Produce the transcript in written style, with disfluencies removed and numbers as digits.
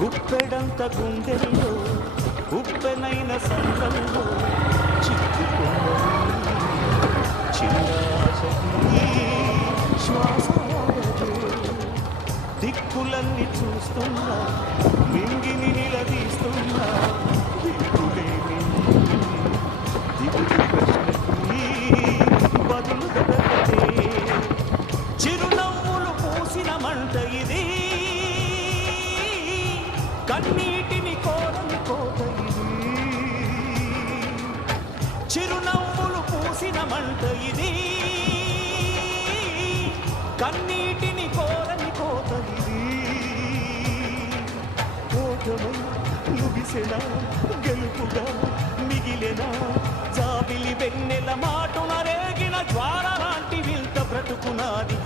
గుప్పెడంత గుండెల్లో ఉప్పెనైన సంద్రంలో చిక్కుకున్నది చిన్నాశకి శ్వాస దిక్కులన్నీ చూస్తున్నా మింగిని నిలదీస్తున్నా దిక్కులేని దిగులు ప్రశ్నకి బదులు దొరకదే చిరునవ్వులు పూసిన మంట ఇది కన్నీటిని కోరని కోట ఇది చిరునవ్వులు పూసిన మంట ఇది కన్నీటిని కోరని కోట ఇది ఓటమై ముగిసెనా గెలుపుగా మిగిలెనా జాబిలి వెన్నెల మాటున రేగిన జ్వాల లాంటి వింత బ్రతుకునాది